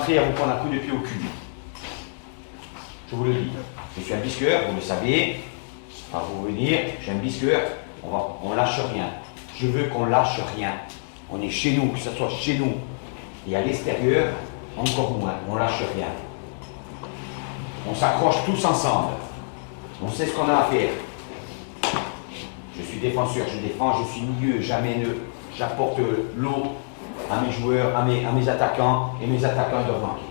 rentrer à vous prendre un coup de pied au cul. Je vous le dis. Je suis un bisqueur, vous le savez. Quand vous venir, je suis un bisqueur. On lâche rien. Je veux qu'on lâche rien. On est chez nous, que ce soit chez nous. Et à l'extérieur, encore moins. On lâche rien. On s'accroche tous ensemble. On sait ce qu'on a à faire. Je suis défenseur, je défends, je suis milieu, jamais j'apporte l'eau à mes joueurs, à mes attaquants, et mes attaquants doivent manquer.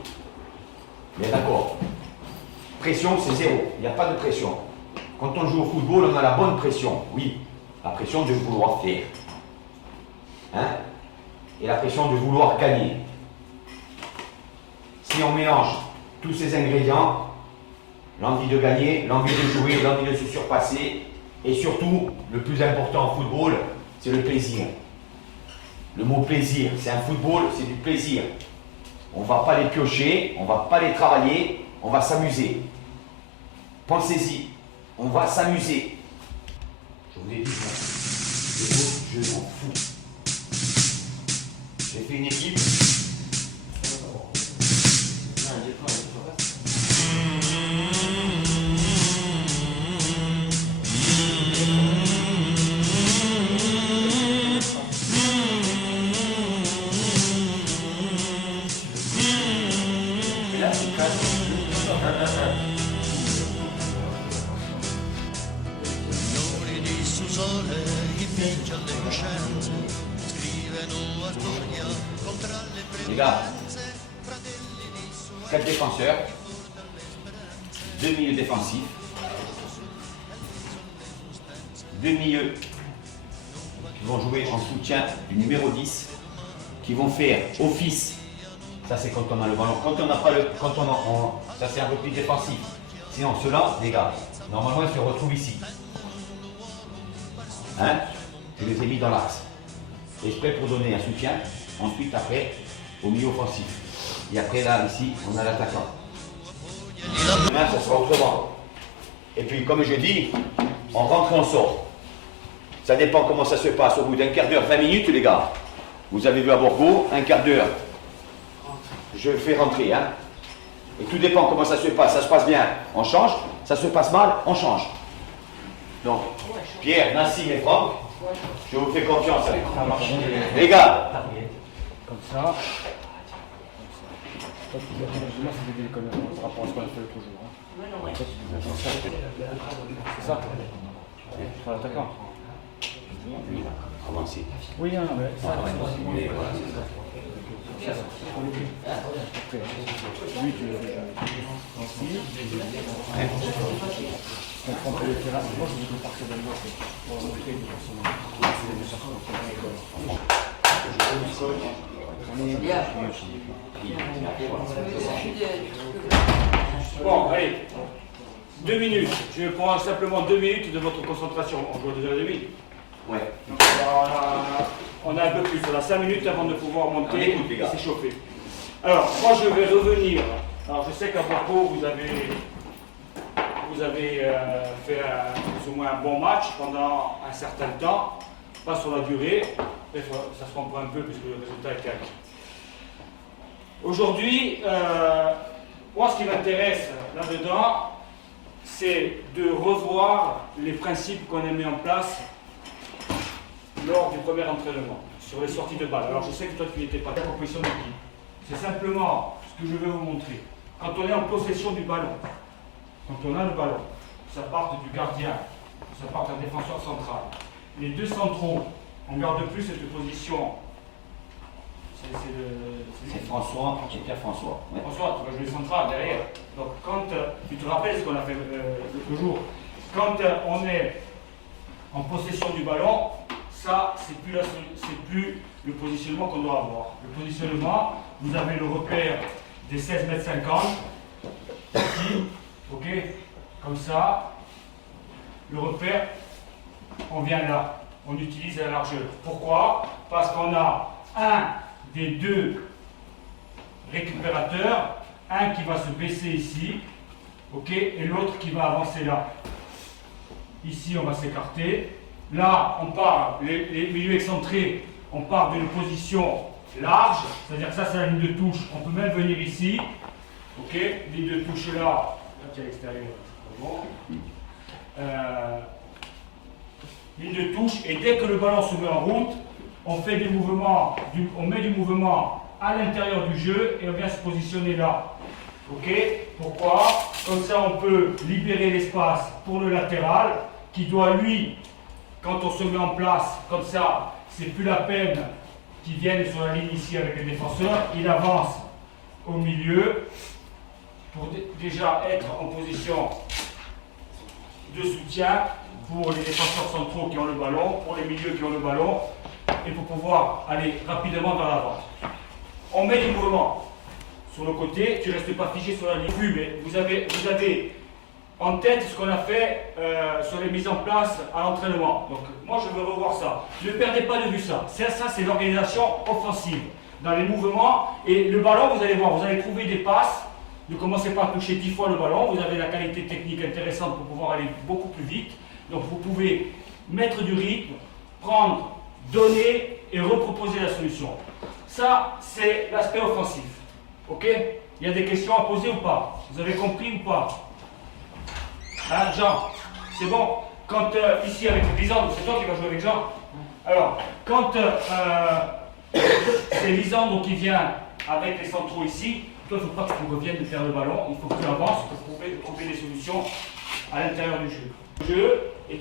Mais d'accord. Pression, c'est zéro. Il n'y a pas de pression. Quand on joue au football, on a la bonne pression. Oui, la pression de vouloir faire. Hein? Et la pression de vouloir gagner. Si on mélange tous ces ingrédients, l'envie de gagner, l'envie de jouer, l'envie de se surpasser, et surtout, le plus important en football, c'est le plaisir. Le mot plaisir, c'est un football, c'est du plaisir. On ne va pas les piocher, on ne va pas les travailler, on va s'amuser. Pensez-y, on va s'amuser. Je vous ai dit, je m'en fous. J'ai fait une équipe. Les gars, 4 défenseurs, 2 milieux défensifs, 2 milieux qui vont jouer en soutien du numéro 10, qui vont faire office. Ça c'est quand on a le ballon. Quand on n'a pas le. Ça c'est un repli défensif. Sinon ceux-là, les gars, normalement ils se retrouvent ici. Hein? Je les ai mis dans l'axe. Et je suis prêt pour donner un soutien. Ensuite, après, au milieu offensif. Et après, là, ici, on a l'attaquant. Demain, ça sera autrement. Et puis, comme je dis, on rentre et on sort. Ça dépend comment ça se passe. Au bout d'un quart d'heure, 20 minutes, les gars. Vous avez vu à Borgo, un quart d'heure. Je fais rentrer, hein. Et tout dépend comment ça se passe. Ça se passe bien, on change. Ça se passe mal, on change. Donc, Pierre, Nassim et Franck, je vous fais confiance. Les gars. Comme ça. C'est des déconnements par rapport à ce qu'on a fait l'autre jour. C'est ça. Sur l'attaquant. Avancez. Oui, non, mais ça. Lui, tu comprends le terrain. Moi, je veux partir de l'autre pour montrer Bon, allez, 2 minutes. Je prends simplement 2 minutes de votre concentration. On joue 2h30. Ouais. On a un peu plus. On a 5 minutes avant de pouvoir monter et s'échauffer. Alors, moi je vais revenir. Alors, je sais qu'à Bordeaux, vous avez fait plus ou moins un bon match pendant un certain temps. Pas sur la durée. Ça se comprend un peu puisque le résultat est calme. Aujourd'hui, moi ce qui m'intéresse là-dedans, c'est de revoir les principes qu'on a mis en place lors du premier entraînement, sur les sorties de balle. Alors je sais que toi tu n'étais pas dans la proposition d'équipe. C'est simplement ce que je vais vous montrer. Quand on est en possession du ballon, quand on a le ballon, ça part du gardien, ça part d'un défenseur central. Les deux centraux, on ne garde plus cette position. C'est François et Pierre-François. Ouais. François, tu vas jouer central derrière. Donc quand tu te rappelles ce qu'on a fait l'autre jour, quand on est en possession du ballon, ça c'est plus le positionnement qu'on doit avoir. Le positionnement, vous avez le repère des 16,50 m, ici, ok, comme ça. Le repère, on vient là, on utilise la largeur. Pourquoi? Parce qu'on a un des deux récupérateurs, un qui va se baisser ici, ok, et l'autre qui va avancer là. Ici, on va s'écarter. Là, on part, les milieux excentrés, on part d'une position large, c'est-à-dire que ça c'est la ligne de touche. On peut même venir ici, ok, ligne de touche là, à l'extérieur, bon. Ligne de touche, et dès que le ballon se met en route, on fait des mouvements, on met du mouvement à l'intérieur du jeu et on vient se positionner là. Ok? Pourquoi? Comme ça on peut libérer l'espace pour le latéral qui doit lui, quand on se met en place, comme ça, c'est plus la peine qu'il vienne sur la ligne ici avec le défenseur, il avance au milieu pour déjà être en position de soutien pour les défenseurs centraux qui ont le ballon, pour les milieux qui ont le ballon, et pour pouvoir aller rapidement vers l'avant. On met du mouvement sur le côté, tu ne restes pas figé sur la ligne. Mais vous avez en tête ce qu'on a fait sur les mises en place à l'entraînement. Donc moi je veux revoir ça. Ne perdez pas de vue ça. Ça c'est l'organisation offensive. Dans les mouvements, et le ballon, vous allez voir, vous allez trouver des passes. Ne commencez pas à toucher 10 fois le ballon, vous avez la qualité technique intéressante pour pouvoir aller beaucoup plus vite. Donc vous pouvez mettre du rythme, prendre, donner et reproposer la solution. Ça, c'est l'aspect offensif. Ok? Il y a des questions à poser ou pas? Vous avez compris ou pas? Hein, Jean? C'est bon? Quand ici avec Lisandre, c'est toi qui vas jouer avec Jean? Alors, quand c'est Lisandre qui vient avec les centraux ici, toi, il ne faut pas que tu reviennes de faire le ballon, il faut que tu avances pour trouver des solutions à l'intérieur du jeu. Et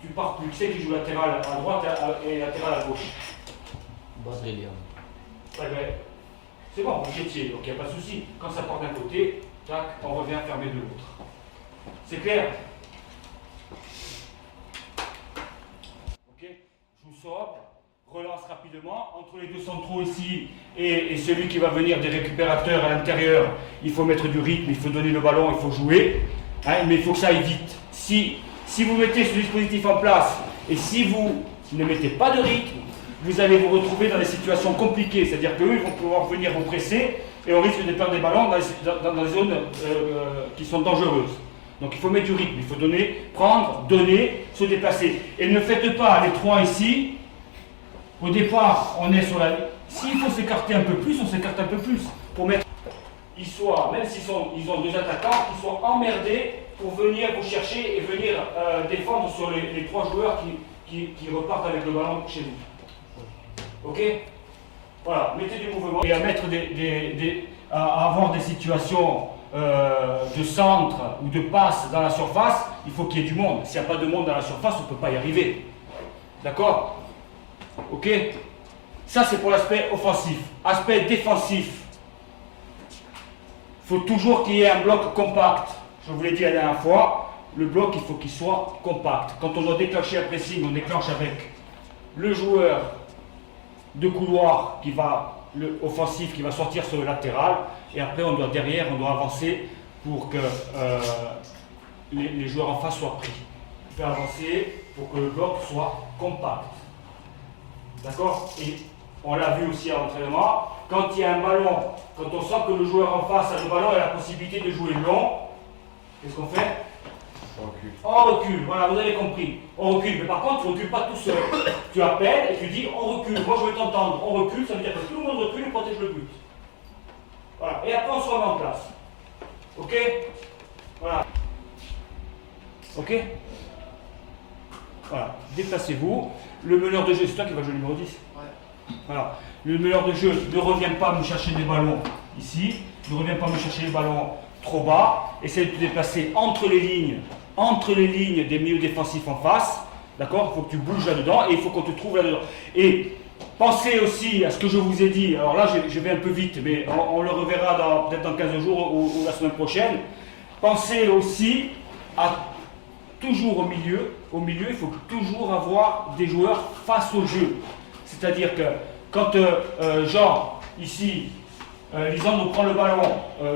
tu pars plus. Tu sais qui joue latéral à droite et latéral à gauche. C'est bon, vous étiez, donc il n'y a pas de souci. Quand ça part d'un côté, tac, on revient fermer de l'autre. C'est clair? Ok, je vous sors, relance rapidement. Entre les deux centraux ici et celui qui va venir des récupérateurs à l'intérieur, il faut mettre du rythme, il faut donner le ballon, il faut jouer. Hein, mais il faut que ça aille vite. Si vous mettez ce dispositif en place et si vous ne mettez pas de rythme, vous allez vous retrouver dans des situations compliquées. C'est-à-dire qu'eux, ils vont pouvoir venir vous presser et on risque de perdre des ballons dans des zones qui sont dangereuses. Donc il faut mettre du rythme, il faut donner, prendre, donner, se déplacer. Et ne faites pas les trois ici. Au départ, on est sur la... S'il faut s'écarter un peu plus, on s'écarte un peu plus. Pour mettre... Même s'ils ont deux attaquants, qu'ils soient emmerdés pour venir vous chercher et venir défendre sur les trois joueurs qui repartent avec le ballon chez vous. Ok? Voilà, mettez du mouvement. Et à mettre à avoir des situations de centre ou de passe dans la surface, il faut qu'il y ait du monde. S'il n'y a pas de monde dans la surface, on ne peut pas y arriver. D'accord? Ok? Ça, c'est pour l'aspect offensif. Aspect défensif. Il faut toujours qu'il y ait un bloc compact. Je vous l'ai dit la dernière fois, le bloc, il faut qu'il soit compact. Quand on doit déclencher un pressing, on déclenche avec le joueur de couloir offensif qui va sortir sur le latéral. Et après, derrière, on doit avancer pour que les joueurs en face soient pris. Il faut avancer pour que le bloc soit compact. D'accord? Et on l'a vu aussi à l'entraînement. Quand il y a un ballon, quand on sent que le joueur en face a le ballon et la possibilité de jouer long, qu'est-ce qu'on fait? On recule. On recule, voilà, vous avez compris. On recule, mais par contre, tu ne recules pas tout seul. Tu appelles et tu dis on recule. Moi, je vais t'entendre. On recule, ça veut dire que tout le monde recule et protège le but. Voilà, et après, on se remet en place. Ok? Voilà. Ok? Voilà, déplacez-vous. Le meneur de jeu, c'est toi qui vas jouer le numéro 10. Ouais. Voilà. Le meneur de jeu ne revient pas me chercher des ballons ici, ne revient pas me chercher les ballons trop bas, essaie de te déplacer entre les lignes des milieux défensifs en face, d'accord? Il faut que tu bouges là-dedans et il faut qu'on te trouve là-dedans. Et pensez aussi à ce que je vous ai dit, alors là je vais un peu vite, mais on le reverra peut-être dans 15 jours ou la semaine prochaine. Pensez aussi à toujours au milieu, il faut toujours avoir des joueurs face au jeu. C'est-à-dire que quand Jean, ici, Lisandre prend le ballon,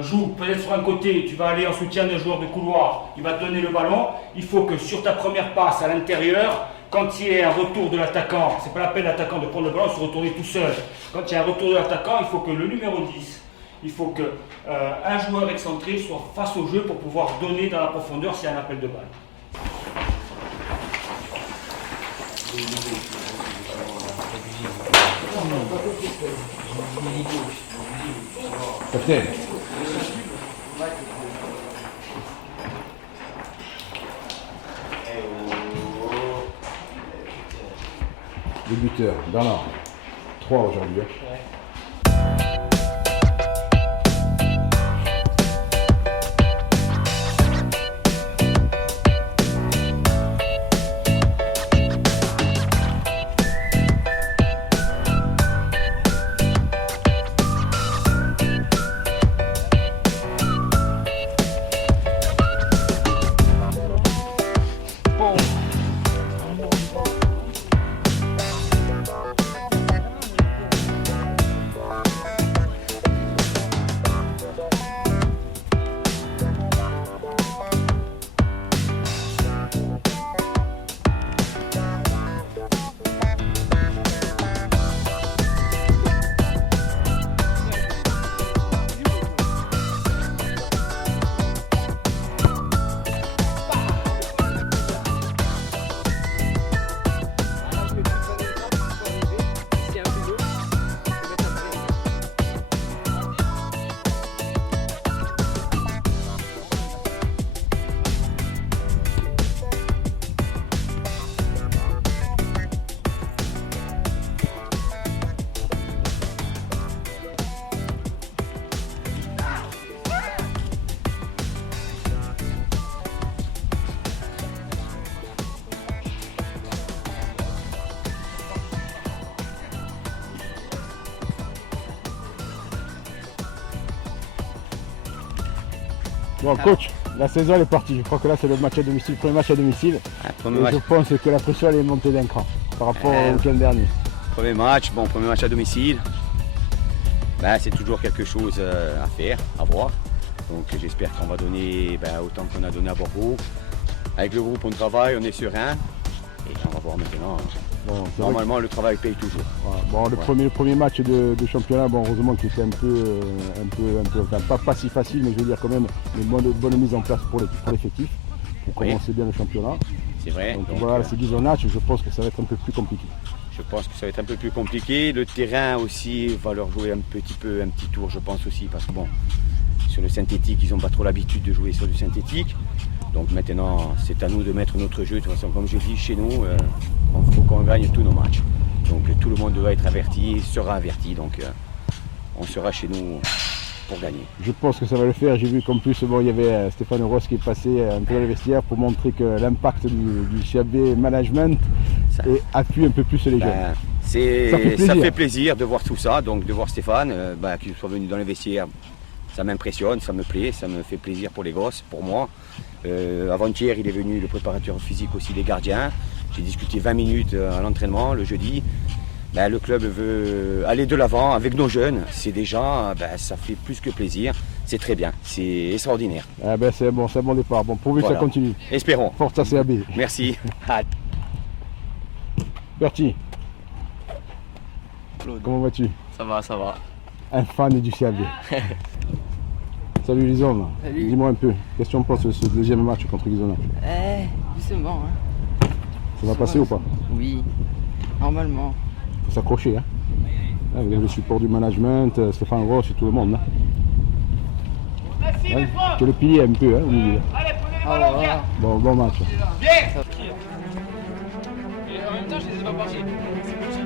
joue peut-être sur un côté, tu vas aller en soutien d'un joueur de couloir, il va te donner le ballon, il faut que sur ta première passe à l'intérieur, quand il y a un retour de l'attaquant, c'est pas la peine l'attaquant de prendre le ballon, se retourner tout seul. Quand il y a un retour de l'attaquant, il faut que le numéro 10, il faut qu'un joueur excentré soit face au jeu pour pouvoir donner dans la profondeur s'il y a un appel de balle. Non, Capitaine. Les buteurs, dans l'ordre. 3 aujourd'hui. Bon, coach, la saison elle est partie. Je crois que là c'est le match à domicile, le premier match à domicile. Je pense que la pression elle est montée d'un cran par rapport au week-end dernier. Premier match à domicile. Ben, c'est toujours quelque chose à faire, à voir. Donc j'espère qu'on va donner autant qu'on a donné à Bordeaux. Avec le groupe on travaille, on est serein. Et on va voir maintenant. Bon, normalement le travail paye toujours. Voilà. Bon, le premier match de championnat, bon, heureusement qu'il était un peu enfin, pas si facile, mais je veux dire quand même une bonne mise en place pour l'effectif, pour commencer bien le championnat. C'est vrai. Donc voilà, c'est 10 matchs, je pense que ça va être un peu plus compliqué. Je pense que ça va être un peu plus compliqué. Le terrain aussi va leur jouer un petit tour, je pense aussi, parce que bon, sur le synthétique, ils n'ont pas trop l'habitude de jouer sur du synthétique. Donc maintenant, c'est à nous de mettre notre jeu. De toute façon, comme je dis, chez nous, il faut qu'on gagne tous nos matchs. Donc tout le monde doit être averti, sera averti. Donc on sera chez nous pour gagner. Je pense que ça va le faire. J'ai vu qu'en plus, bon, il y avait Stéphane Ross qui est passé un peu dans les vestiaires pour montrer que l'impact du CAB Management appuie un peu plus les jeunes. Ça fait plaisir de voir tout ça, donc de voir Stéphane qu'il soit venu dans les vestiaires. Ça m'impressionne, ça me plaît, ça me fait plaisir pour les gosses, pour moi. Avant-hier, il est venu le préparateur physique aussi des gardiens. J'ai discuté 20 minutes à l'entraînement le jeudi. Le club veut aller de l'avant avec nos jeunes. C'est déjà, ça fait plus que plaisir. C'est très bien, c'est extraordinaire. C'est bon, c'est un bon départ. Bon, pourvu que ça continue. Espérons. Force à CAB. Merci. Bertie, comment vas-tu? Ça va, ça va. Un fan du CAB. Salut les hommes. Dis-moi un peu, qu'est-ce que tu en penses de ce deuxième match contre Ghisona? Doucement. Hein. Ça va passer ou pas? Oui, normalement. Il faut s'accrocher. Hein. Vous avez le support du management, Stéphane Ross et tout le monde. Hein. Tu es le pilier un peu, au milieu. Allez, prenez les ballons, bien. Bon match. Bien. Et en même temps, je les ai pas partis. C'est petit.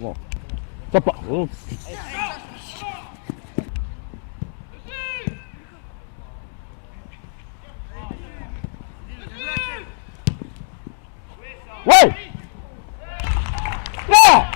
Bon. Ça part. Oh. Ouais. Là.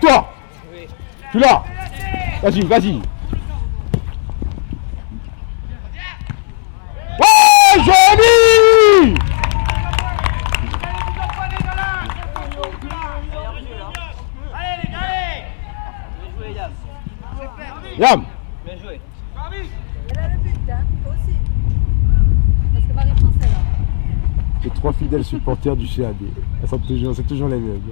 Toi. Tu l'as. Vas-y, vas-y. Ouais, joli. Yam. Bien joué. Elle a le but, hein, toi aussi. Parce que Marie-France est là. Les 3 fidèles supporters du CAD. C'est toujours les mêmes.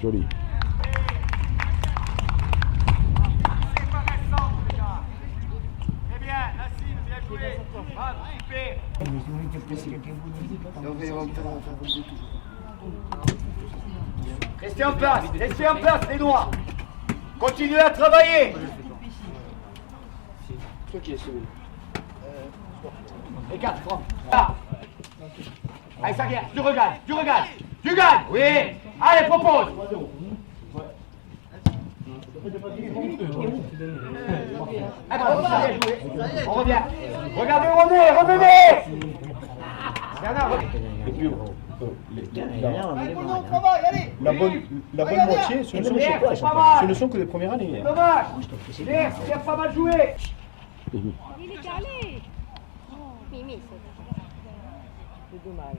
Joli. Restez en place, les noirs. Continuez à travailler. Les quatre, prends. Là. Allez, ça vient, tu gagnes, oui. Allez, propose. Allez, on revient. Regardez où on est, revenez. La bonne moitié, ce ne sont que les premières années. Dommage. Il a pas mal joué. Il est calé. Mimi, c'est dommage.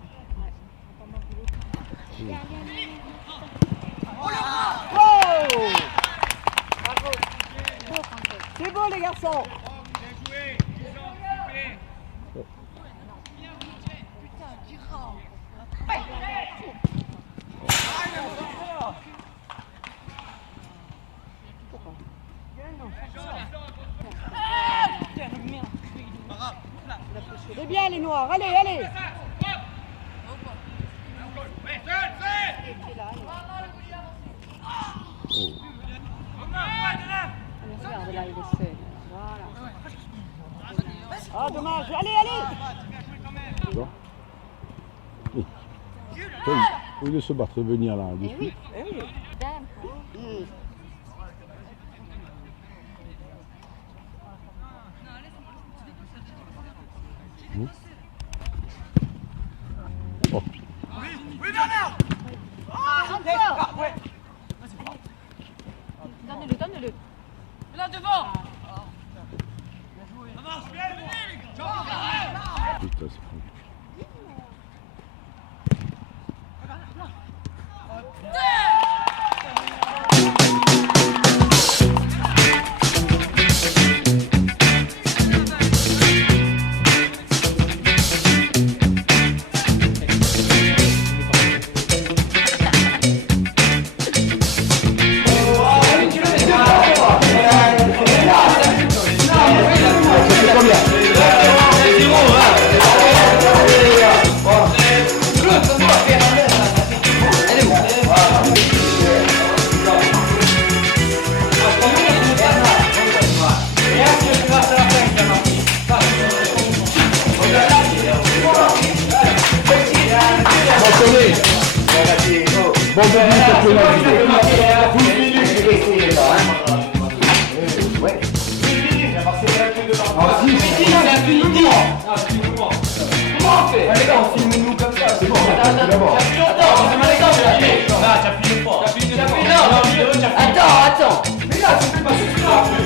C'est beau les garçons. C'est bien les noirs, allez, allez. Regarde là, il est seul. Voilà. Ah, dommage. Allez, allez. Oui. Au lieu de se battre, venir là. Eh oui, eh oui. Oh, putain. Donne-le, donne-le. Là devant. Putain, c'est fou. Combien? celui-là, tu fais passer celui-là.